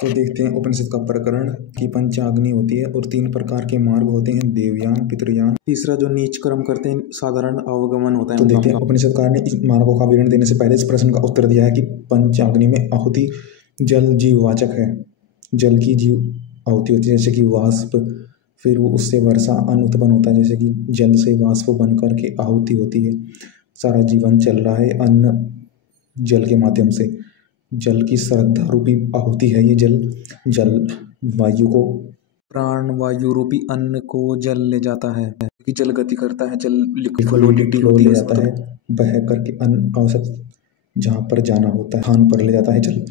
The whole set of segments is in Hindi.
तो देखते हैं उपनिषद का प्रकरण की पंचाग्नि होती है और 3 प्रकार के मार्ग होते हैं, देवयान, पितृयान। तीसरा जो नीच कर्म करते हैं साधारण अवगमन होता है। तो देखते हैं उपनिषदकार ने इस मार्गों का विवरण देने से पहले इस प्रश्न का उत्तर दिया है कि पंचाग्नि में आहुति जल जीववाचक है। जल की जीव आहुति होती है, जैसे कि वाष्प, फिर वो उससे वर्षा अन्न उत्पन्न होता है, जैसे कि जल से वाष्प बन करके आहुति होती है। सारा जीवन चल रहा है अन्न जल के माध्यम से। जल की श्रद्धा रूपी आहुति है ये जल वायु को, प्राण वायु रूपी अन्न को जल ले जाता है कि जल गति करता है, जल लिक्विडिटी होती ले जाता है, बह करके अन्न आवश्यक जहाँ पर जाना होता है स्थान पर ले जाता है जल।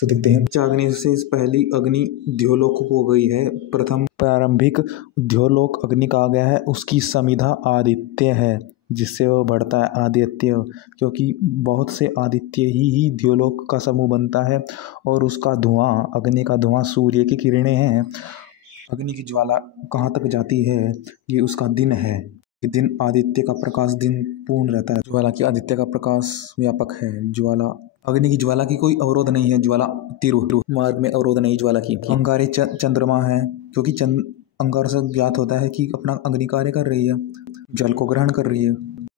तो देखते हैं पंचाग्नि से पहली अग्नि द्योलोक हो गई है। प्रथम प्रारंभिक द्योलोक अग्नि कहा गया है, उसकी समिधा आदित्य है जिससे वह बढ़ता है आदित्य, क्योंकि बहुत से आदित्य ही द्योलोक का समूह बनता है। और उसका धुआं, अग्नि का धुआं सूर्य की किरणें हैं। अग्नि की ज्वाला कहाँ तक जाती है, ये उसका दिन है। दिन आदित्य का प्रकाश दिन पूर्ण रहता है। ज्वाला की आदित्य का प्रकाश व्यापक है। ज्वाला अग्नि की ज्वाला की कोई अवरोध नहीं है। ज्वाला तीर मार्ग में अवरोध नहीं ज्वाला की। अंगारे चंद्रमा है, क्योंकि अंगार से ज्ञात होता है कि अपना अग्नि कार्य कर रही है, जल को ग्रहण कर रही है,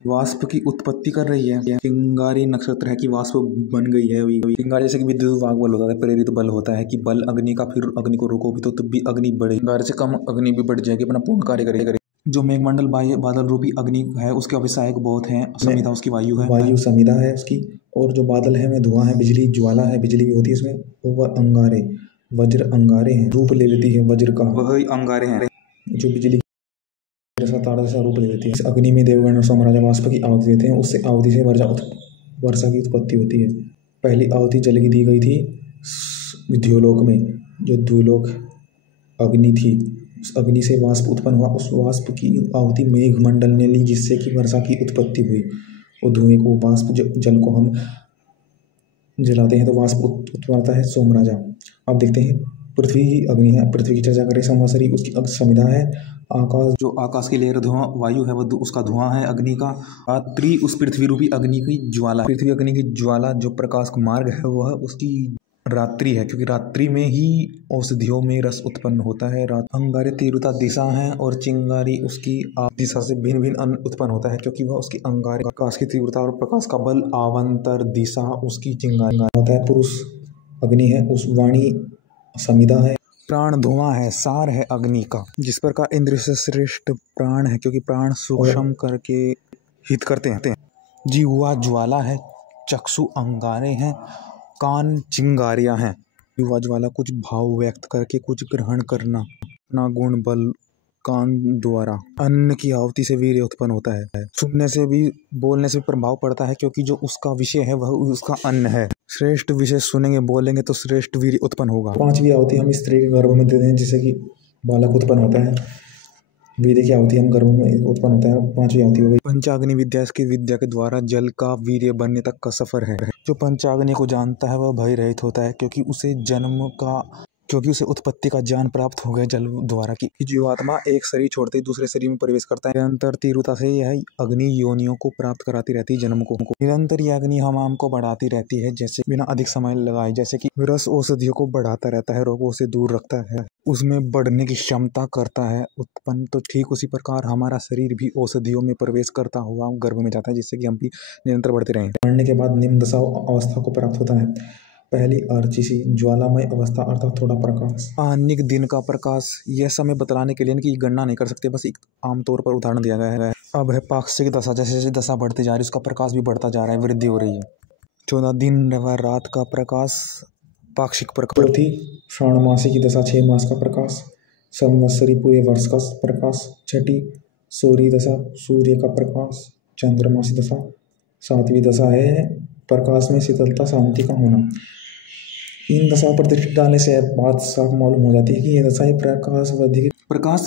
वाष्प की उत्पत्ति कर रही है। चिंगारी नक्षत्र है कि वाष्प बन गई है। चिंगारी जैसे कि विद्युत वाग बल होता है, प्रेरित बल होता है कि बल अग्नि का, फिर अग्नि को रोको भी तो तब भी अग्नि बढ़े। चिंगारी से कम अग्नि भी बढ़ जाएगी, अपना पूर्ण कार्य करेगी। जो मेघमंडल बादल रूपी अग्नि है उसके अभिषेक बहुत हैं। समिधा उसकी वायु है, वायु समिधा है उसकी। और जो बादल है में धुआं है, बिजली ज्वाला है, बिजली भी होती है इसमें। वह अंगारे, वज्र अंगारे हैं, रूप ले लेती है वज्र का, वही अंगारे हैं जो बिजली तारा जैसा रूप ले लेती है। इस अग्नि में देवगण और सोमराजा वाष्प की आहुति देते हैं, उससे आहुति से वर्षा की उत्पत्ति होती है। पहली आहुति जल की दी गई थी द्योलोक में, जो द्योलोक अग्नि थी, उस अग्नि से वाष्प उत्पन्न हुआ। उस वाष्प की आहुति मेघमंडल ने ली, जिससे कि वर्षा की उत्पत्ति हुई। और धुएं को, वाष्प जल को हम जलाते हैं तो वाष्प उत्पन्न होता है सोमराजा। अब देखते हैं पृथ्वी ही अग्नि है। पृथ्वी की चर्चा करें, संवत्सरी उसकी समिधा है। आकाश, जो आकाश की लहर धुआं वायु है वह उसका धुआं है अग्नि का। रात्रि उस पृथ्वी रूपी अग्नि की ज्वाला, पृथ्वी अग्नि की ज्वाला जो प्रकाश का मार्ग है वह उसकी रात्रि है, क्योंकि रात्रि में ही औषधियों में रस उत्पन्न होता है। अंगारे तीव्रता दिशा है और चिंगारी उसकी दिशा से भिन्न भिन्न अन्न उत्पन्न होता है, क्योंकि वह उसकी अंगारे प्रकाश की तीव्रता और प्रकाश का बल आवांतर दिशा उसकी चिंगारी होता है। पुरुष अग्नि है, उस वाणी समिधा है। प्राण धुआं है, सार है अग्नि का, जिस पर का इंद्र से श्रेष्ठ प्राण है, क्योंकि प्राण सूक्ष्म करके हित करते हैं। जीवा ज्वाला है, चक्षु अंगारे हैं, कान चिंगारियां हैं। युवा ज्वाला कुछ भाव व्यक्त करके कुछ ग्रहण करना, अपना गुण बल कान द्वारा। अन्न की आहुति से वीर्य उत्पन्न होता है। सुनने से भी, बोलने से भी प्रभाव पड़ता है, क्योंकि जो उसका विषय है वह उसका अन्न है। श्रेष्ठ विषय सुनेंगे बोलेंगे तो श्रेष्ठ वीर्य उत्पन्न होगा। 5वीं आहुति हम स्त्री के गर्भ में देते हैं, जिससे कि बालक उत्पन्न होता है। वीर्य की आहुति हम गर्भ में उत्पन्न होता है। 5वीं आहुति हो गई। पंचाग्नि विद्या, इसकी विद्या के द्वारा जल का वीर्य बनने तक का सफर है। जो पंचाग्नि को जानता है वह भय रहित होता है, क्योंकि उसे उत्पत्ति का ज्ञान प्राप्त हो गया जल द्वारा की। जीवात्मा एक शरीर छोड़ते ही दूसरे शरीर में प्रवेश करता है। निरंतर तीव्रता से यह अग्नि योनियों को प्राप्त कराती रहती है, जन्म को। निरंतर यह अग्नि हम को बढ़ाती रहती है, जैसे बिना अधिक समय लगाए। जैसे कि रस औषधियों को बढ़ाता रहता है, रोगों से दूर रखता है, उसमें बढ़ने की क्षमता करता है उत्पन्न। तो ठीक उसी प्रकार हमारा शरीर भी औषधियों में प्रवेश करता हुआ गर्भ में जाता है, जिससे कि हम भी निरंतर बढ़ते रहें। बढ़ने के बाद निम्न दशा अवस्था को प्राप्त होता है। पहली अर्चिसी ज्वालामय अवस्था, अर्थात थोड़ा प्रकाश, आनिक दिन का प्रकाश। यह समय बतलाने के लिए इनकी गणना नहीं कर सकते, बस एक आमतौर पर उदाहरण दिया गया है। अब है पाक्षिक दशा, जैसे जैसे दशा बढ़ती जा रही है उसका प्रकाश भी बढ़ता जा रहा है, वृद्धि हो रही है। 14 दिन व रात का प्रकाश, पाक्षिक प्रकाश। चौथी श्रावण मासी की दशा, 6 मास का प्रकाश। संवत्सरी पूरे वर्ष का प्रकाश। छठी सूर्य दशा, सूर्य का प्रकाश। चंद्रमासी दशा। 7वीं दशा है प्रकाश में शीतलता, शांति का होना। इन दशाओं पर दृष्टि डालने से बात साफ मालूम हो जाती है कि ये दशाएं प्रकाश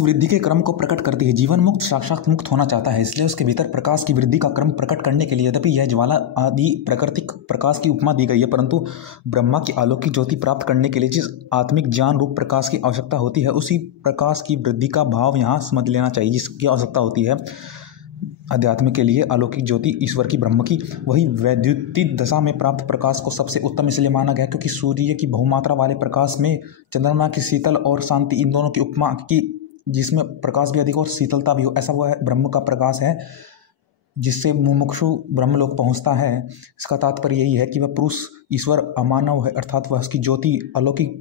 वृद्धि के क्रम को प्रकट करती है। जीवन मुक्त साक्षात मुक्त होना चाहता है, इसलिए उसके भीतर प्रकाश की वृद्धि का क्रम प्रकट करने के लिए, यद्यपि यह ज्वाला आदि प्राकृतिक प्रकाश की उपमा दी गई है, परंतु ब्रह्मा की अलौकिक ज्योति प्राप्त करने के लिए जिस आत्मिक ज्ञान रूप प्रकाश की आवश्यकता होती है, उसी प्रकाश की वृद्धि का भाव यहाँ समझ लेना चाहिए, जिसकी आवश्यकता होती है। अध्यात्म के लिए अलौकिक ज्योति ईश्वर की ब्रह्म की वही वैद्युतिक दशा में प्राप्त प्रकाश को सबसे उत्तम इसलिए माना गया क्योंकि सूर्य की बहुमात्रा वाले प्रकाश में चंद्रमा की शीतल और शांति इन दोनों की उपमा की, जिसमें प्रकाश भी अधिक और शीतलता भी हो, ऐसा वह ब्रह्म का प्रकाश है जिससे मुमुक्षु ब्रह्मलोक पहुंचता है। इसका तात्पर्य यही है कि वह पुरुष ईश्वर अमानव है, अर्थात वह उसकी ज्योति अलौकिक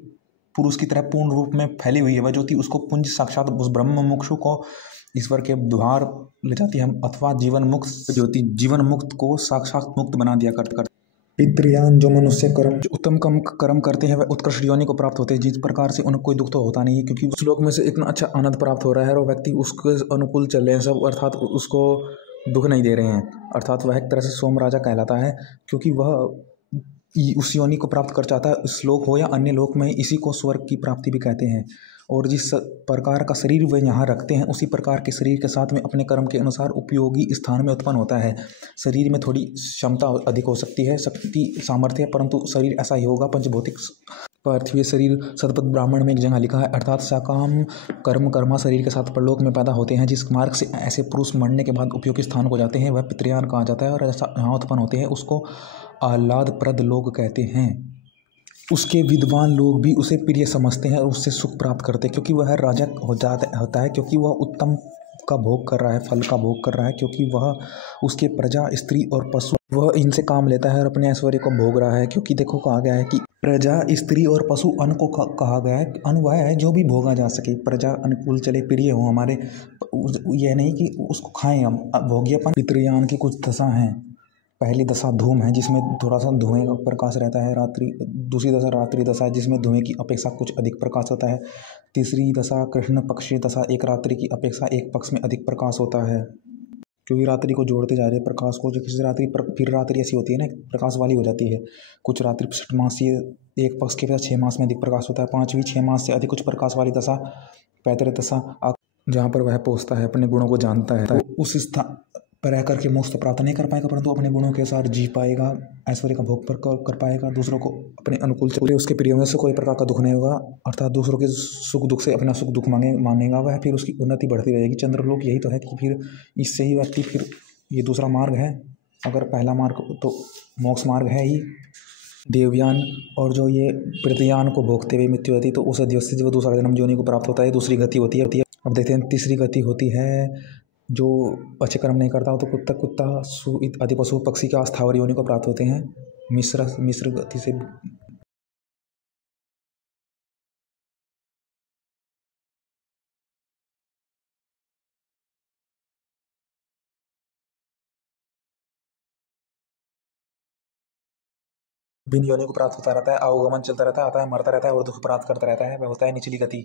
पुरुष की तरह पूर्ण रूप में फैली हुई है। वह ज्योति उसको पुंज साक्षात उस ब्रह्म मुमुक्षु को ईश्वर के द्वार ले जाती है, अथवा जीवन मुक्त ज्योति जीवन मुक्त को साक्षात मुक्त बना दिया करते। पितृयान जो मनुष्य कर्म जो उत्तम कर्म करते हैं वह उत्कृष्ट योनि को प्राप्त होते हैं, जिस प्रकार से उनको कोई दुख तो होता नहीं है क्योंकि उस लोक में से इतना अच्छा आनंद प्राप्त हो रहा है और व्यक्ति उसके अनुकूल चल रहे हैं सब, अर्थात उसको दुख नहीं दे रहे हैं, अर्थात वह एक तरह से सोम राजा कहलाता है क्योंकि वह उस योनि को प्राप्त कर चाहता है। इस लोक हो या अन्य लोक में, इसी को स्वर्ग की प्राप्ति भी कहते हैं। और जिस प्रकार का शरीर वे यहाँ रखते हैं उसी प्रकार के शरीर के साथ में अपने कर्म के अनुसार उपयोगी स्थान में उत्पन्न होता है। शरीर में थोड़ी क्षमता अधिक हो सकती है, शक्ति सामर्थ्य, परंतु शरीर ऐसा ही होगा पंचभौतिक पार्थिव शरीर। सतपथ ब्राह्मण में एक जगह लिखा है, अर्थात सकाम कर्म कर्मा शरीर के साथ परलोक में पैदा होते हैं। जिस मार्ग से ऐसे पुरुष मरने के बाद उपयोगी स्थान को जाते हैं वह पितृयान कहा जाता है और ऐसा यहाँ उत्पन्न होते हैं उसको आह्लादप्रद लोग कहते हैं। उसके विद्वान लोग भी उसे प्रिय समझते हैं और उससे सुख प्राप्त करते हैं क्योंकि वह राजा होता है, क्योंकि वह उत्तम का भोग कर रहा है, फल का भोग कर रहा है, क्योंकि वह उसके प्रजा स्त्री और पशु वह इनसे काम लेता है और अपने ऐश्वर्य को भोग रहा है। क्योंकि देखो कहा गया है कि प्रजा स्त्री और पशु अन्न को कहा गया है, अन्न वह है जो भी भोगा जा सके, प्रजा अनुकूल चले, प्रिय हो हमारे, यह नहीं कि उसको खाएं हम। भोग्यपन पितृयान की कुछ दशा हैं। पहली दशा धूम है जिसमें थोड़ा सा धुएं का प्रकाश रहता है, दूसरी दशा रात्रि दशा है जिसमें धुएं की अपेक्षा कुछ अधिक प्रकाश होता है। तीसरी दशा कृष्ण पक्षी दशा, एक रात्रि की अपेक्षा एक पक्ष में अधिक प्रकाश होता है क्योंकि रात्रि को जोड़ते जा रहे हैं प्रकाश को, जो किसी रात्रि फिर रात्रि ऐसी होती है ना प्रकाश वाली हो जाती है। कुछ रात्रि 6 मासीय एक पक्ष के बाद 6 मास में अधिक प्रकाश होता है। 5वीं 6 मास से अधिक कुछ प्रकाश वाली दशा पैतृ दशा, जहाँ पर वह पहुँचता है अपने गुणों को जानता है, तो उस स्थान पर रह करके मोक्ष तो प्राप्त नहीं कर पाएगा परंतु अपने गुणों के साथ जी पाएगा, ऐश्वर्य का भोग कर पाएगा, दूसरों को अपने अनुकूल चले, उसके प्रियों से कोई प्रकार का दुख नहीं होगा, अर्थात दूसरों के सुख दुख से अपना सुख दुख मानेगा वह, फिर उसकी उन्नति बढ़ती रहेगी। चंद्रलोक यही तो है कि फिर इससे ही व्यक्ति फिर ये दूसरा मार्ग है, अगर पहला मार्ग तो मोक्ष मार्ग है ही देवयान, और जो ये पितृयान को भोगते हुए मृत्यु होती है तो उस अध्यक्ष से जो दूसरा जन्म योनि को प्राप्त होता है, दूसरी गति होती है। अब देखते हैं तीसरी गति होती है जो अच्छे कर्म नहीं करता हो तो कुत्ता आदि पशु पक्षी का स्थावर योनि को प्राप्त होते हैं। मिश्र गति से भिन्न योनि को प्राप्त होता रहता है, अवगमन चलता रहता है, आता है मरता रहता है और दुख प्राप्त करता रहता है, वह होता है निचली गति।